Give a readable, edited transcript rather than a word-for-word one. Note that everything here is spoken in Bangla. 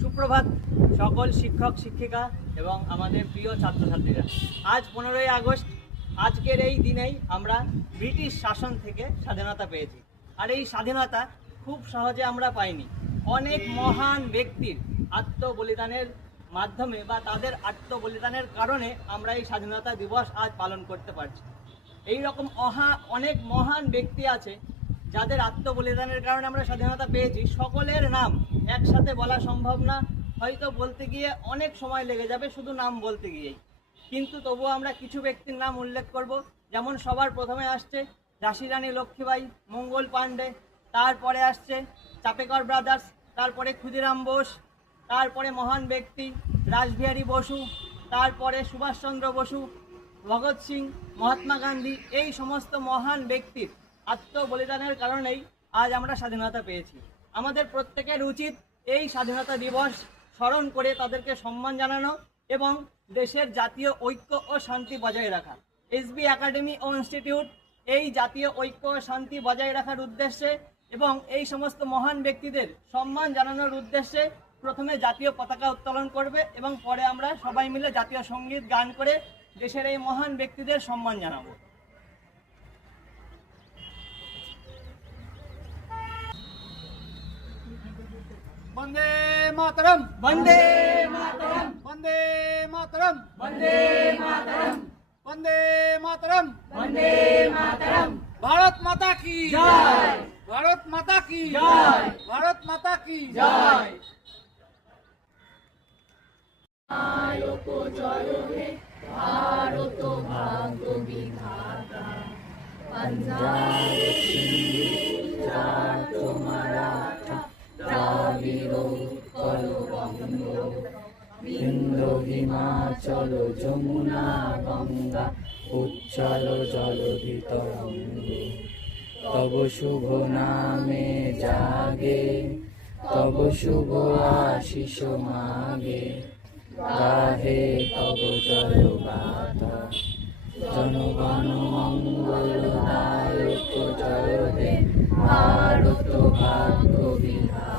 সুপ্রভাত সকল শিক্ষক শিক্ষিকা এবং আমাদের প্রিয় ছাত্রছাত্রীরা। আজ 15ই আগস্ট। আজকের এই দিনেই আমরা ব্রিটিশ শাসন থেকে স্বাধীনতা পেয়েছি। আর এই স্বাধীনতা খুব সহজে আমরা পাইনি। অনেক মহান ব্যক্তির আত্মবলিদানের মাধ্যমে বা তাদের আত্মবলিদানের কারণে আমরা এই স্বাধীনতা দিবস আজ পালন করতে পারছি। এই রকম অনেক মহান ব্যক্তি আছে যাদের আত্মবলিদানের কারণে আমরা স্বাধীনতা পেয়েছি। সকলের নাম একসাথে বলা সম্ভব না, হয়তো বলতে গিয়ে অনেক সময় লেগে যাবে শুধু নাম বলতে গিয়েই। কিন্তু তবুও আমরা কিছু ব্যক্তির নাম উল্লেখ করব। যেমন সবার প্রথমে আসছে ঝাঁসি রানী লক্ষ্মীবাই, মঙ্গল পাণ্ডে, তারপরে আসছে চাপেকর ব্রাদার্স, তারপরে ক্ষুদিরাম বোস, তারপরে মহান ব্যক্তি রাসবিহারী বসু, তারপরে সুভাষচন্দ্র বসু, ভগৎ সিং, মহাত্মা গান্ধী। এই সমস্ত মহান ব্যক্তির আত্মবলিদানের কারণেই আজ আমরা স্বাধীনতা পেয়েছি। আমাদের প্রত্যেকের উচিত এই স্বাধীনতা দিবস স্মরণ করে তাদেরকে সম্মান জানানো এবং দেশের জাতীয় ঐক্য ও শান্তি বজায় রাখা। এসবি একাডেমি ও ইনস্টিটিউট এই জাতীয় ঐক্য ও শান্তি বজায় রাখার উদ্দেশ্যে এবং এই সমস্ত মহান ব্যক্তিদের সম্মান জানানোর উদ্দেশ্যে প্রথমে জাতীয় পতাকা উত্তোলন করবে এবং পরে আমরা সবাই মিলে জাতীয় সঙ্গীত গান করে দেশের এই মহান ব্যক্তিদের সম্মান জানাবো। বন্দে মাতরম, বন্দে মাতরম, বন্দে মাতরম, বন্দে মাতরম, বন্দে মাতরম। বন্দে মাতরম। ভারত মাতা কি জয়, ভারত মাতা কি জয়, ভারত মাতা কি জয়। বিন্দ হিমাচল যমুনা গঙ্গা উচ্চল জলধি তরঙ্গ তব শুভ নামে জাগে তব শুভ আশিস মাগে গাহে তব জয় গাথা জনগণ মঙ্গল দায়ক জয় হে ভারত ভাগ্য বিধাতা।